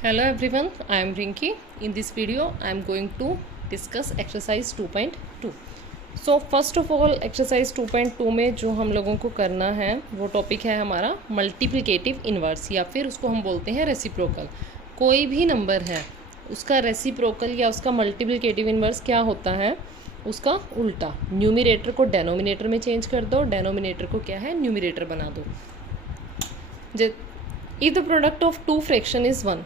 Hello everyone, I am Rinki. In this video, I am going to discuss exercise 2.2. So first of all, exercise 2.2 में जो हम लोगों को करना है वो टॉपिक है हमारा मल्टीप्लिकेटिव इन्वर्स या फिर उसको हम बोलते हैं रेसिप्रोकल। कोई भी नंबर है उसका रेसिप्रोकल या उसका मल्टीप्लिकेटिव इन्वर्स क्या होता है, उसका उल्टा। न्यूमिरेटर को डेनोमिनेटर में चेंज कर दो, डेनोमिनेटर को क्या है न्यूमिरेटर बना दो। If the product of two fraction is 1,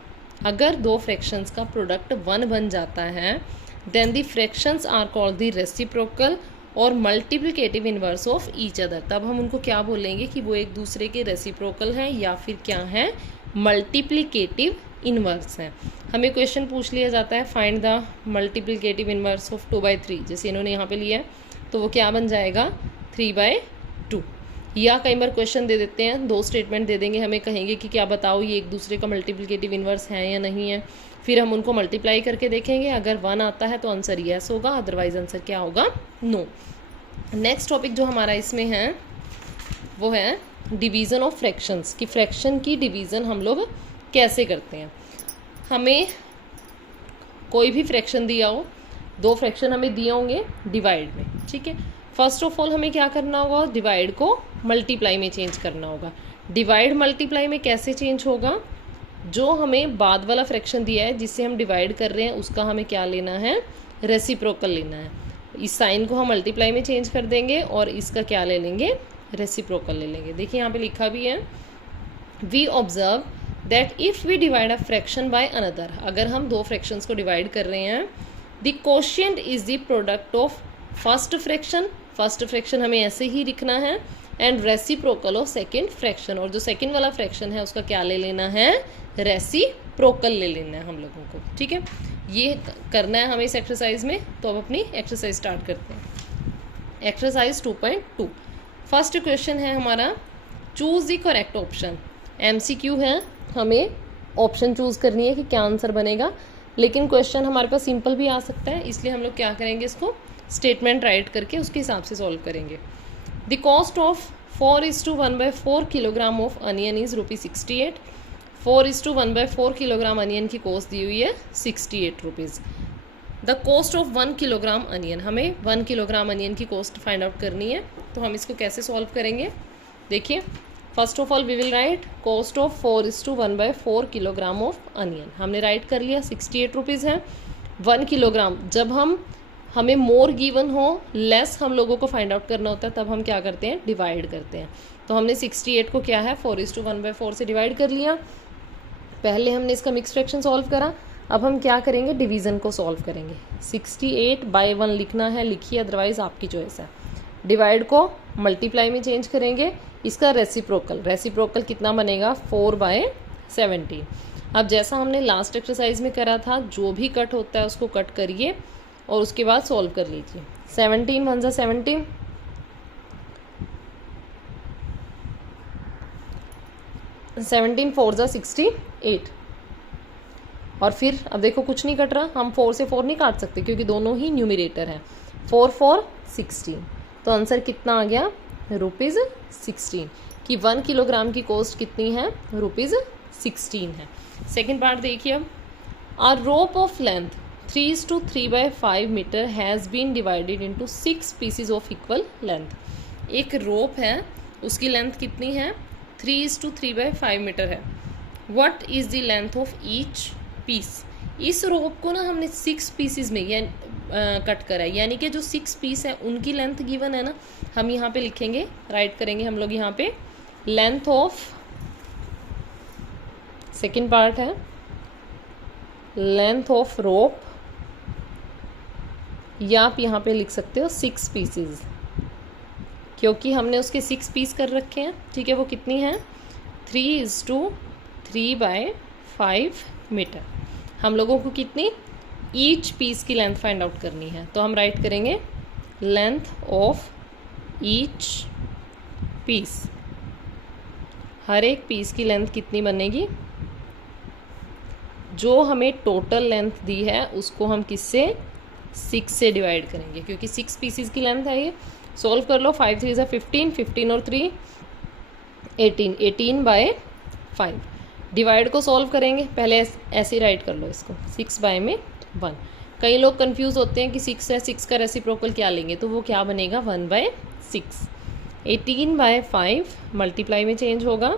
अगर दो फ्रैक्शंस का प्रोडक्ट 1 बन जाता है, then the fractions are called the reciprocal और multiplicative inverse of each other. तब हम उनको क्या बोलेंगे कि वो एक दूसरे के रेसिप्रोकल हैं या फिर क्या है मल्टीप्लिकेटिव इन्वर्स हैं। हमें क्वेश्चन पूछ लिया जाता है find the multiplicative inverse of 2/3, जैसे इन्होंने यहाँ पे लिया है तो वो क्या बन जाएगा 3/2। या कई बार क्वेश्चन दे देते हैं, दो स्टेटमेंट दे देंगे, हमें कहेंगे कि क्या बताओ ये एक दूसरे का मल्टीप्लिकेटिव इन्वर्स है या नहीं है। फिर हम उनको मल्टीप्लाई करके देखेंगे, अगर 1 आता है तो आंसर यस होगा, अदरवाइज आंसर क्या होगा नो। नेक्स्ट टॉपिक जो हमारा इसमें है वो है डिवीज़न ऑफ फ्रैक्शंस, कि फ्रैक्शन की डिवीज़न हम लोग कैसे करते हैं। हमें कोई भी फ्रैक्शन दिया हो, दो फ्रैक्शन हमें दिए होंगे डिवाइड में, ठीक है। फर्स्ट ऑफ ऑल हमें क्या करना होगा, डिवाइड को मल्टीप्लाई में चेंज करना होगा। डिवाइड मल्टीप्लाई में कैसे चेंज होगा, जो हमें बाद वाला फ्रैक्शन दिया है जिससे हम डिवाइड कर रहे हैं उसका हमें क्या लेना है रेसिप्रोकल लेना है। इस साइन को हम मल्टीप्लाई में चेंज कर देंगे और इसका क्या ले लेंगे रेसिप्रोकल ले लेंगे। देखिए यहाँ पे लिखा भी है, we observe that if we divide a fraction by another, अगर हम दो फ्रैक्शंस को डिवाइड कर रहे हैं, the quotient is the product of first fraction, first fraction हमें ऐसे ही लिखना है, and reciprocal of second fraction, और जो सेकेंड वाला फ्रैक्शन है उसका क्या ले लेना है रेसिप्रोकल ले लेना है हम लोगों को, ठीक है। ये करना है हमें इस एक्सरसाइज में। तो अब अपनी एक्सरसाइज स्टार्ट करते हैं। एक्सरसाइज 2.2 फर्स्ट क्वेश्चन है हमारा, choose the correct option. MCQ है, हमें ऑप्शन चूज करनी है कि क्या आंसर बनेगा, लेकिन क्वेश्चन हमारे पास सिंपल भी आ सकता है, इसलिए हम लोग क्या करेंगे इसको स्टेटमेंट राइट करके उसके हिसाब से सॉल्व करेंगे। The cost of 4:1/4 kilogram of onion is ₹68। 4:1/4 kilogram onion की कॉस्ट दी हुई है 68 rupees. The cost of 1 kilogram onion, हमें 1 किलोग्राम अनियन की कॉस्ट फाइंड आउट करनी है। तो हम इसको कैसे सॉल्व करेंगे, देखिए first of all we will write cost of 4:1/4 kilogram of onion, हमने राइट कर लिया 68 रुपीज़ है। 1 किलोग्राम, जब हमें मोर गिवन हो लेस हम लोगों को फाइंड आउट करना होता है, तब हम क्या करते हैं डिवाइड करते हैं। तो हमने 68 को क्या है 4:1/4 से डिवाइड कर लिया। पहले हमने इसका मिक्स फ्रैक्शन सॉल्व करा, अब हम क्या करेंगे डिवीज़न को सॉल्व करेंगे। 68/1 लिखना है लिखिए, अदरवाइज आपकी चॉइस है। डिवाइड को मल्टीप्लाई में चेंज करेंगे, इसका रेसिप्रोकल कितना बनेगा 4/17। अब जैसा हमने लास्ट एक्सरसाइज में करा था, जो भी कट होता है उसको कट करिए और उसके बाद सॉल्व कर लीजिए। 17 1 17, 17 4 68। और फिर अब देखो कुछ नहीं कट रहा, हम 4 से 4 नहीं काट सकते क्योंकि दोनों ही न्यूमिरेटर हैं। 4 4 16, तो आंसर कितना आ गया ₹16, कि 1 किलोग्राम की कॉस्ट कितनी है ₹16 है। सेकेंड पार्ट देखिए अब, a rope of length 3:3/5 metre has been divided into 6 pieces of equal length. एक रोप है, उसकी लेंथ कितनी है 3:3/5 मीटर है। What is the length of each piece. इस रोप को ना हमने 6 पीसीज में कट करा है, यानी कि जो 6 पीस है उनकी लेंथ गिवन है ना, हम यहाँ पे लिखेंगे राइट करेंगे हम लोग यहाँ पे लेंथ ऑफ, सेकेंड पार्ट है लेंथ ऑफ रोप, या आप यहाँ पे लिख सकते हो 6 पीसीज, क्योंकि हमने उसके 6 पीस कर रखे हैं, ठीक है। वो कितनी है 3:3/5 मीटर। हम लोगों को कितनी ईच पीस की लेंथ फाइंड आउट करनी है, तो हम राइट करेंगे लेंथ ऑफ ईच पीस। हर एक पीस की लेंथ कितनी बनेगी, जो हमें टोटल लेंथ दी है उसको हम किससे 6 से डिवाइड करेंगे, क्योंकि 6 पीसीज की लेंथ है ये। सॉल्व कर लो, 5 3 15, 15 और 3 18, 18/5। डिवाइड को सॉल्व करेंगे, पहले ऐसे राइट कर लो इसको, 6/1। कई लोग कंफ्यूज होते हैं कि 6 है, 6 का रेसिप्रोकल क्या लेंगे, तो वो क्या बनेगा 1/6। 18/5 मल्टीप्लाई में चेंज होगा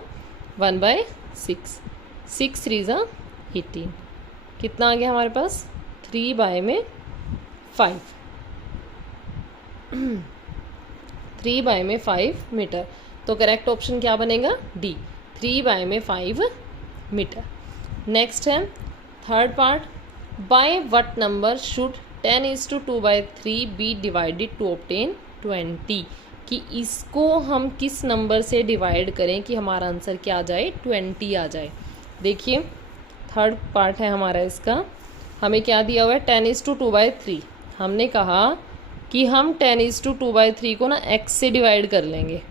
1/6। 6 3 ज़ा 18, कितना आ गया हमारे पास 3/5। 3/5 मीटर। तो करेक्ट ऑप्शन क्या बनेगा डी, 3/5 मीटर। नेक्स्ट है third part, by what number should 10:2/3 be divided to obtain 20, कि इसको हम किस नंबर से डिवाइड करें कि हमारा आंसर क्या आ जाए 20 आ जाए। देखिए थर्ड पार्ट है हमारा इसका, हमें क्या दिया हुआ है 10:2/3। हमने कहा कि हम 10:2/3 को ना x से डिवाइड कर लेंगे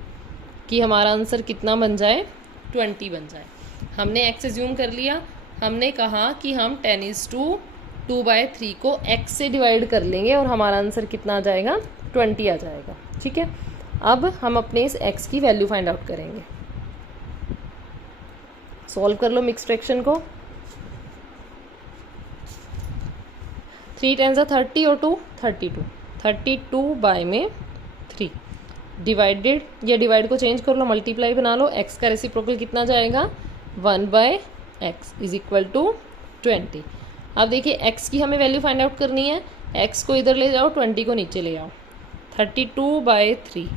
कि हमारा आंसर कितना बन जाए 20 बन जाए। हमने x एज्यूम कर लिया, हमने कहा कि हम 10:2/3 को x से डिवाइड कर लेंगे और हमारा आंसर कितना आ जाएगा 20 आ जाएगा। ठीक है, अब हम अपने इस x की वैल्यू फाइंड आउट करेंगे। सॉल्व कर लो मिक्स फ्रैक्शन को। 3 10 30 और 2 32, 32/3 डिवाइडेड, या डिवाइड को चेंज कर लो, मल्टीप्लाई बना लो, x का रेसिप्रोकल कितना जाएगा 1/x इज इक्वल टू 20। अब देखिए x की हमें वैल्यू फाइंड आउट करनी है, x को इधर ले जाओ, 20 को नीचे ले आओ। 32/3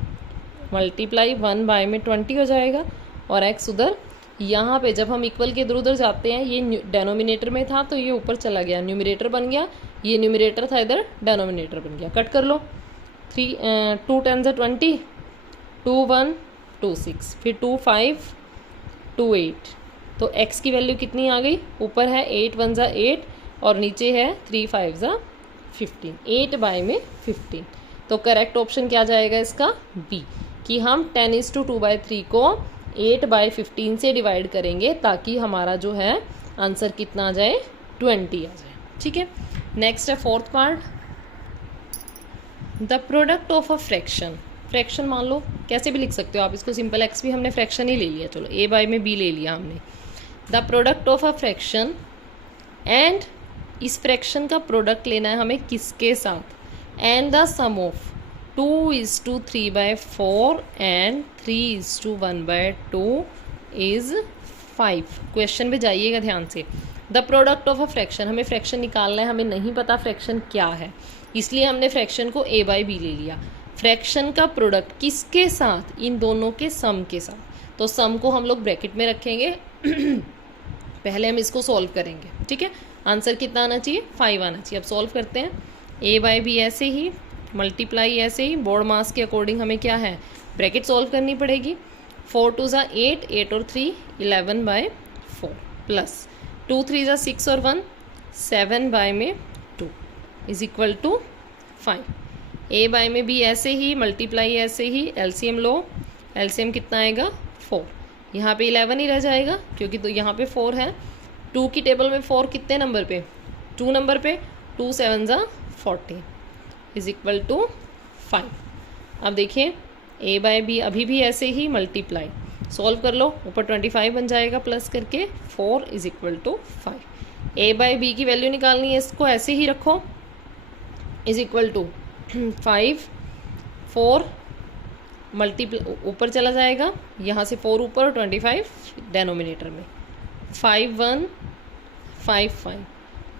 मल्टीप्लाई 1 में 20 हो जाएगा, और x उधर, यहाँ पे जब हम इक्वल के इधर उधर जाते हैं, ये डेनोमिनेटर में था तो ये ऊपर चला गया, न्यूमरेटर बन गया, ये न्यूमरेटर था इधर डेनोमिनेटर बन गया। कट कर लो, 2 10 20, 2 1 2 6, फिर 2 5 2 8। तो x की वैल्यू कितनी आ गई, ऊपर है 8 1 8 और नीचे है 3 5 15, 8/15। तो करेक्ट ऑप्शन क्या जाएगा इसका बी, कि हम 10:2/3 को 8/15 से डिवाइड करेंगे ताकि हमारा जो है आंसर कितना आ जाए 20 आ जाए। ठीक है, नेक्स्ट है fourth part, the product of a fraction. Fraction मान लो कैसे भी लिख सकते हो आप इसको, सिंपल एक्स भी हमने फ्रैक्शन ही ले लिया, चलो a बाय में b ले लिया हमने। The product of a fraction, and इस फ्रैक्शन का प्रोडक्ट लेना है हमें किसके साथ, and the sum of 2:3/4 and 3:1/2 is 5। Question पे जाइएगा ध्यान से। The product of a fraction, हमें फ्रैक्शन निकालना है, हमें नहीं पता फ्रैक्शन क्या है, इसलिए हमने फ्रैक्शन को a/b ले लिया। फ्रैक्शन का प्रोडक्ट किसके साथ, इन दोनों के सम के साथ। तो सम को हम लोग ब्रैकेट में रखेंगे पहले हम इसको सॉल्व करेंगे। ठीक है, आंसर कितना आना चाहिए 5 आना चाहिए। अब सॉल्व करते हैं, a/b ऐसे ही, मल्टीप्लाई ऐसे ही, बोर्ड मास के अकॉर्डिंग हमें क्या है ब्रैकेट सॉल्व करनी पड़ेगी। 4 2 8, 8 और 3 11/4 प्लस 2 3 6 और 1 7/2 इज इक्वल टू 5। a/में भी ऐसे ही, मल्टीप्लाई ऐसे ही, एलसीएम लो, एलसीएम कितना आएगा 4। यहाँ पे 11 ही रह जाएगा क्योंकि तो यहाँ पे 4 है। 2 की टेबल में 4 कितने नंबर पे 2 नंबर पे, 2 7 14 इज इक्वल टू 5। अब देखिए a/b अभी भी ऐसे ही, मल्टीप्लाई सॉल्व कर लो, ऊपर 25 बन जाएगा प्लस करके, 4 इज इक्वल टू 5। a/b की वैल्यू निकालनी है, इसको ऐसे ही रखो, इज इक्वल टू 5 4 मल्टीप्लाई ऊपर चला जाएगा, यहाँ से 4 ऊपर और 25 डेनोमिनेटर में, 5 1 5 5।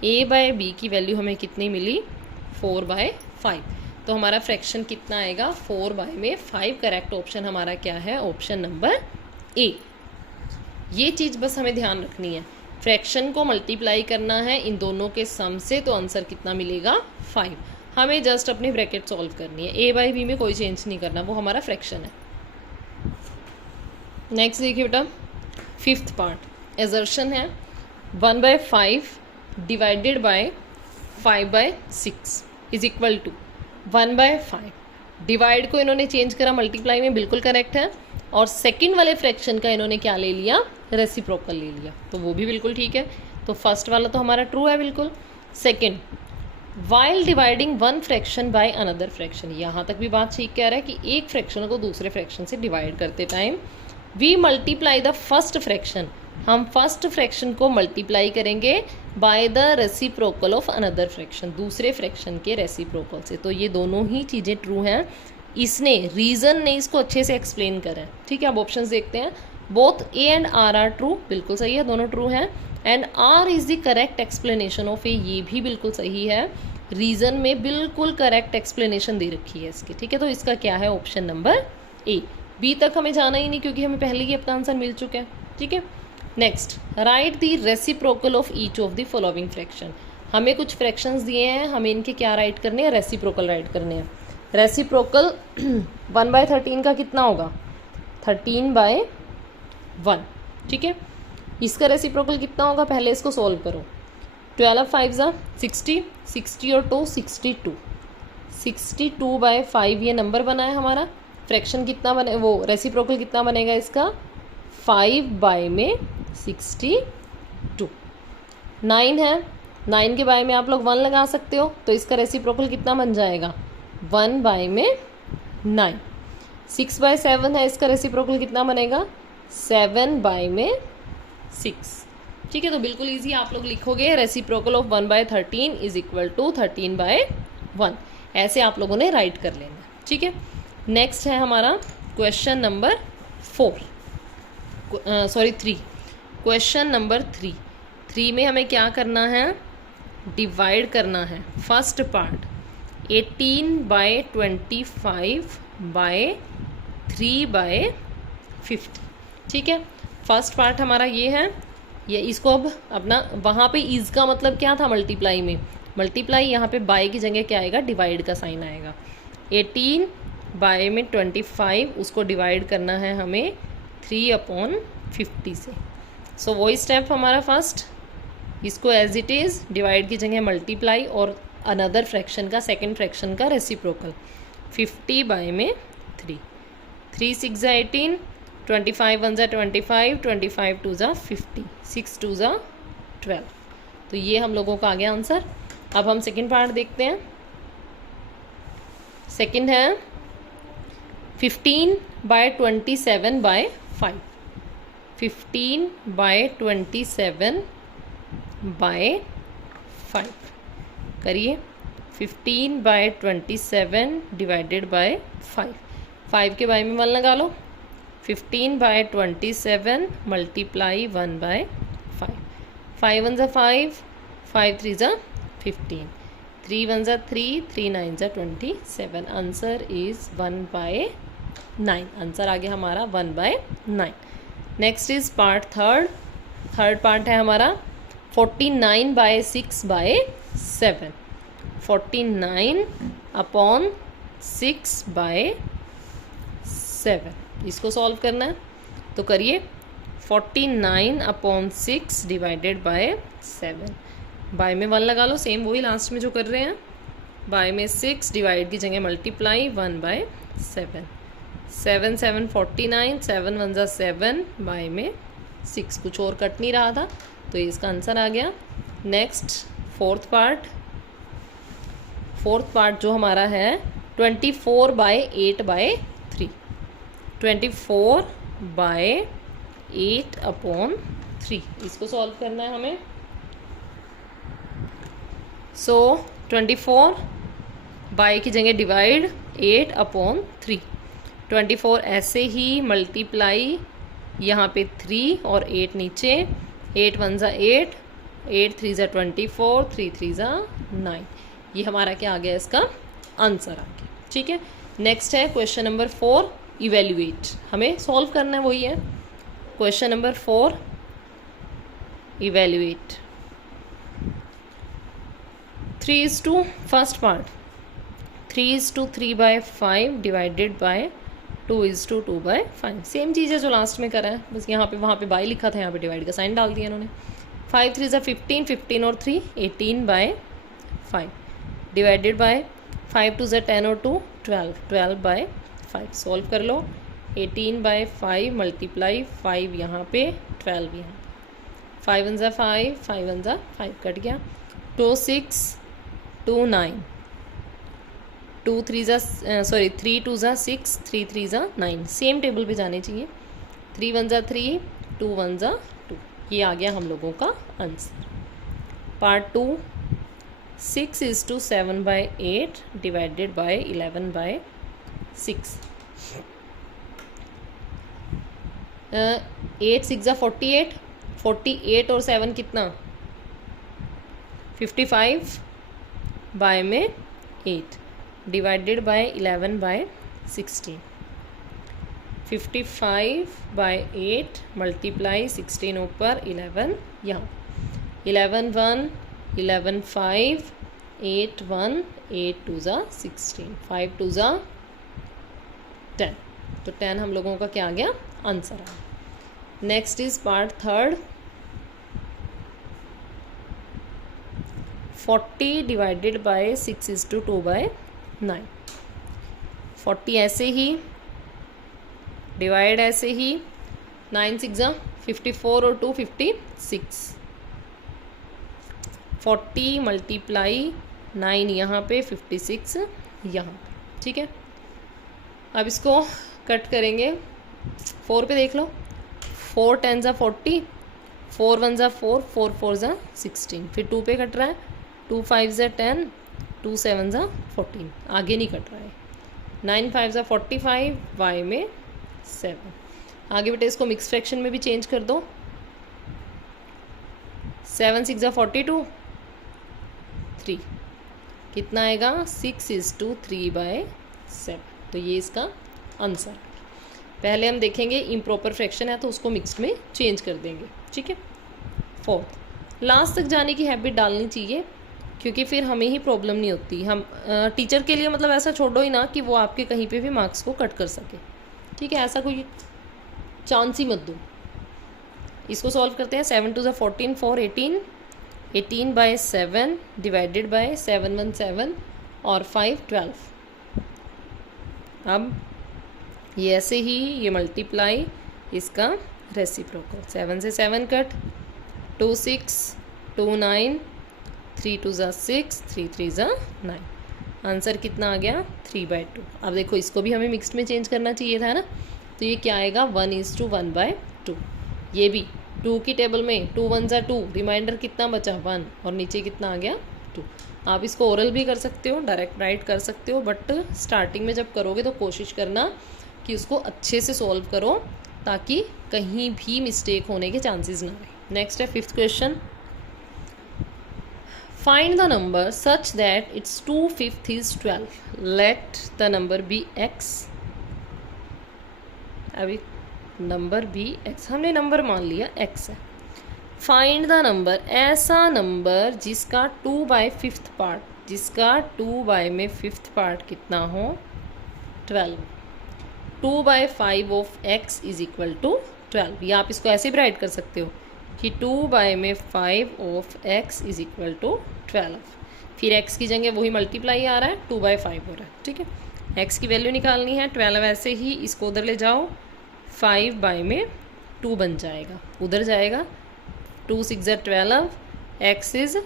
a/b की वैल्यू हमें कितनी मिली 4/5। तो हमारा फ्रैक्शन कितना आएगा 4/5। करेक्ट ऑप्शन हमारा क्या है, ऑप्शन नंबर ए। ये चीज़ बस हमें ध्यान रखनी है, फ्रैक्शन को मल्टीप्लाई करना है इन दोनों के सम से, तो आंसर कितना मिलेगा 5। हमें जस्ट अपनी ब्रैकेट सॉल्व करनी है, a/b में कोई चेंज नहीं करना, वो हमारा फ्रैक्शन है। नेक्स्ट देखिए बेटा, फिफ्थ पार्ट, एजर्शन है 1/5 divided by 5/6 is equal to 1/5। Divide को इन्होंने चेंज करा मल्टीप्लाई में, बिल्कुल करेक्ट है, और सेकंड वाले फ्रैक्शन का इन्होंने क्या ले लिया, रेसिप्रोकल ले लिया, तो वो भी बिल्कुल ठीक है। तो फर्स्ट वाला तो हमारा ट्रू है बिल्कुल। Second, while dividing one fraction by another fraction, यहाँ तक भी बात ठीक कह रहा है कि एक फ्रैक्शन को दूसरे फ्रैक्शन से डिवाइड करते time we multiply the first fraction, हम फर्स्ट फ्रैक्शन को मल्टीप्लाई करेंगे by the reciprocal of another fraction, दूसरे फ्रैक्शन के रेसिप्रोकल से। तो ये दोनों ही चीज़ें ट्रू हैं। इसने रीज़न ने इसको अच्छे से एक्सप्लेन करा है। ठीक है, अब ऑप्शंस देखते हैं। Both A and R true, बिल्कुल सही है, दोनों ट्रू हैं। And R is the correct explanation of A, ये भी बिल्कुल सही है। रीज़न में बिल्कुल करेक्ट एक्सप्लेनेशन दे रखी है इसकी। ठीक है, तो इसका क्या है, ऑप्शन नंबर ए। बी तक हमें जाना ही नहीं क्योंकि हमें पहले ही अपना आंसर मिल चुका है। ठीक है, next, right the reciprocal of each of the following fraction. हमें कुछ फ्रैक्शंस दिए हैं, हमें इनके क्या राइट करने हैं, रेसिप्रोकल राइट करने हैं। रेसिप्रोकल 1/13 का कितना होगा, 13/1। ठीक है, इसका रेसिप्रोकल कितना होगा, पहले इसको सॉल्व करो। 12 5 ज़ा 60, 60 और 2 62, 62/5 ये नंबर बना है हमारा। फ्रैक्शन कितना बने, वो रेसिप्रोकल कितना बनेगा इसका, 5/62। 9 है, 9 के बाय में आप लोग 1 लगा सकते हो, तो इसका रेसिप्रोकल कितना बन जाएगा, 1/9। 6/7 है, इसका रेसिप्रोकल कितना बनेगा, 7/6। ठीक है, तो बिल्कुल ईजी आप लोग लिखोगे reciprocal of 1/13 is equal to 13/1। ऐसे आप लोगों ने राइट कर लेना। ठीक है, नेक्स्ट है हमारा क्वेश्चन नंबर 3। क्वेश्चन नंबर 3 में हमें क्या करना है, डिवाइड करना है। First part 18/25/3/50। ठीक है, फर्स्ट पार्ट हमारा ये है। ये इसको अब अपना, वहाँ पे इज का मतलब क्या था, मल्टीप्लाई में, मल्टीप्लाई यहाँ पे बाय की जगह क्या आएगा, डिवाइड का साइन आएगा। 18/25 उसको डिवाइड करना है हमें 3/50 से। सो वही स्टेप हमारा फर्स्ट, इसको एज इट इज़ डिवाइड की जगह मल्टीप्लाई, और अनदर फ्रैक्शन का, सेकंड फ्रैक्शन का रेसिप्रोकल 50/3। 3 6 ज़ा 18, 25 1 ज़ा 25, 25 2 ज़ा 50, 6 2 ज़ा 12। तो ये हम लोगों का आ गया आंसर। अब हम सेकंड पार्ट देखते हैं। सेकंड है 15/27/5। 15/27/5 करिए। 15/27 डिवाइडेड बाय 5। 5 के बाय में 1 लगा लो। 15/27 मल्टीप्लाई 1/5। 5 1 ज़ा 5, 5 3 ज़ा 15, 3 1 ज़ा 3, 3 9 ज़ा 27। Answer is 1/9। आंसर आ गया हमारा 1/9। Next is part third part है हमारा 49/6/7। 49/6/7 इसको सॉल्व करना है, तो करिए। 49/6 डिवाइडेड बाय 7। बाय में 1 लगा लो, सेम वही लास्ट में जो कर रहे हैं। बाय में 6, डिवाइड की जगह मल्टीप्लाई 1/7। 7 7 49, 7 1 ज़ा 7, बाय में 6, कुछ और कट नहीं रहा था, तो इसका आंसर आ गया। नेक्स्ट फोर्थ पार्ट जो हमारा है 24/8/3। 24/8/3 इसको सॉल्व करना है हमें। सो 24 बाय की जगह डिवाइड 8/3। 24 ऐसे ही मल्टीप्लाई, यहाँ पे 3 और 8 नीचे। 8 1 ज़ा 8, 8 3 ज़ा 24, 3 3 ज़ा 9। ये हमारा क्या आ गया, इसका आंसर आ गया। ठीक है, नेक्स्ट है क्वेश्चन नंबर 4, इवेल्युएट। हमें सॉल्व करना है, वही है question number 4, evaluate. 3:2 first part 3:3/5 divided by 2:2/5। Same चीज़ है जो लास्ट में करा है, बस यहाँ पे वहाँ पे बाय लिखा था, यहाँ पे डिवाइड का साइन डाल दिया इन्होंने। 5 3 ज़ा 15, 15 और 3 18/5 डिवाइडेड बाय 5 2 ज़ा 10 और 2 12, 12/5 सॉल्व कर लो। 18/5 मल्टीप्लाई 5 यहाँ पे, 12 यहाँ पे। 5 1 ज़ा 5, 5 1 ज़ा 5 कट गया। 2 6 2 9, 3 2 ज़ा 6, 3 3 ज़ा 9। सेम टेबल पे जाने चाहिए। 3 1 ज़ा 3, 2 1 ज़ा 2। ये आ गया हम लोगों का आंसर। Part 2, 6:7/8 divided by 11/6। 8 6 48, 48 और 7 कितना 55 बाय में 8 डिवाइडेड बाय 11/16। 55/8 मल्टीप्लाई 16 ऊपर 11 यहाँ 11 1 11 5 8 1 8 2 16 5 2 10। तो 10 हम लोगों का क्या आ गया answer A. Next is part 3, 40 divided by 6:2/9। 40 ऐसे ही, डिवाइड ऐसे ही, 9 6 54 और 2 56। 40 मल्टीप्लाई 9 यहाँ पे 56 यहाँ पे, ठीक है। अब इसको कट करेंगे, 4 पे देख लो, 4 10 40, 4 1 4, 4 4 16। फिर 2 पे कट रहा है, 2 5 10, 2 7 14, आगे नहीं कट रहा है। 9 5 45, y में 7। आगे बेटे इसको मिक्स फ्रैक्शन में भी चेंज कर दो, 7 6 42, 3 कितना आएगा 6:3/7। तो ये इसका आंसर। पहले हम देखेंगे इम्प्रॉपर फ्रैक्शन है तो उसको मिक्स्ड में चेंज कर देंगे, ठीक है। 4, लास्ट तक जाने की हैबिट डालनी चाहिए, क्योंकि फिर हमें ही प्रॉब्लम नहीं होती। हम टीचर के लिए मतलब ऐसा छोड़ो ही ना कि वो आपके कहीं पे भी मार्क्स को कट कर सके, ठीक है। ऐसा कोई चांस ही मत दो। इसको सॉल्व करते हैं। 7 2 14, 4 18, 18/7 डिवाइडेड बाय 7 1 7 और 5 12। अब ये ऐसे ही, ये मल्टीप्लाई, इसका रेसिप्रोकल। 7 से 7 कट, 2 6 2 9, 3 2 6, 3 3 9। आंसर कितना आ गया 3/2। अब देखो इसको भी हमें मिक्स्ड में चेंज करना चाहिए था ना, तो ये क्या आएगा 1:1/2। ये भी 2 की टेबल में 2 1 2, रिमाइंडर कितना बचा 1 और नीचे कितना आ गया 2। आप इसको ओरल भी कर सकते हो, डायरेक्ट राइट कर सकते हो, बट स्टार्टिंग में जब करोगे तो कोशिश करना कि उसको अच्छे से सॉल्व करो ताकि कहीं भी मिस्टेक होने के चांसेस ना रहे। नेक्स्ट है 5th question. Find the number such that its 2/5 is 12। Let the number be x। अभी नंबर बी x, हमने नंबर मान लिया x है। फाइंड द नंबर, ऐसा नंबर जिसका 2/5 पार्ट, जिसका 2 में 5th पार्ट कितना हो 12। 2/5 of x is equal to 12। या आप इसको ऐसे भी राइट कर सकते हो कि 2 में 5 of x is equal to 12। फिर x की जगह वही मल्टीप्लाई आ रहा है, 2/5 हो रहा है, ठीक है। x की वैल्यू निकालनी है, 12 ऐसे ही इसको उधर ले जाओ, 5 में 2 बन जाएगा, उधर जाएगा, 2 6 12, x इज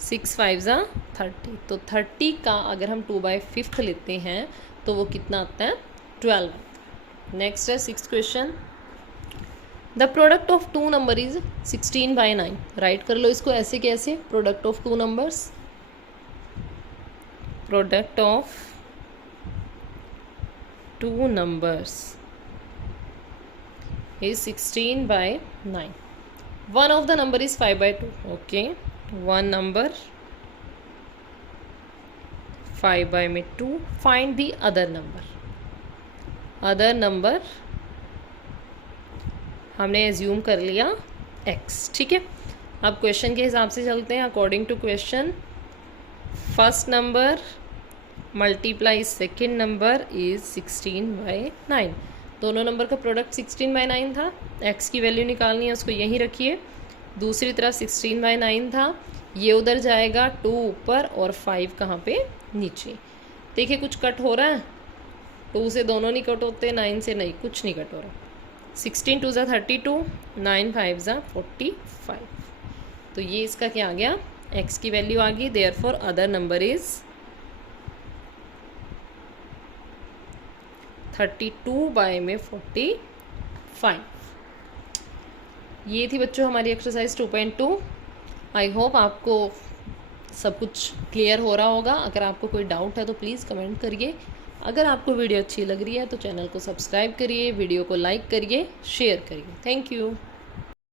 6 5 30। तो 30 का अगर हम 2/5 लेते हैं तो वो कितना आता है 12। नेक्स्ट है 6th question. The product of 2 number is 16/9। Right कर लो इसको ऐसे कैसे, product of 2 numbers, product of 2 numbers is 16/9. One of the number is 5/2. Okay, one number 5/2. Find the other number. Other number हमने एज्यूम कर लिया x, ठीक है। अब क्वेश्चन के हिसाब से चलते हैं। According to question, first number multiply second number is 16/9। दोनों नंबर का प्रोडक्ट 16/9 था। x की वैल्यू निकालनी है, उसको यहीं रखिए। दूसरी तरफ 16/9 था, ये उधर जाएगा, 2 ऊपर और 5 कहाँ पे नीचे। देखिए कुछ कट हो रहा है, 2 से दोनों नहीं कट होते, 9 से नहीं, कुछ नहीं कट हो रहा। 16 2 32, 9 5 45। तो ये इसका क्या आ गया, x की वैल्यू आ गई। देयरफॉर अदर नंबर इज 32 में 45। ये थी बच्चों हमारी एक्सरसाइज 2.2। आई होप आपको सब कुछ क्लियर हो रहा होगा। अगर आपको कोई डाउट है तो प्लीज़ कमेंट करिए। अगर आपको वीडियो अच्छी लग रही है तो चैनल को सब्सक्राइब करिए, वीडियो को लाइक करिए, शेयर करिए। Thank you.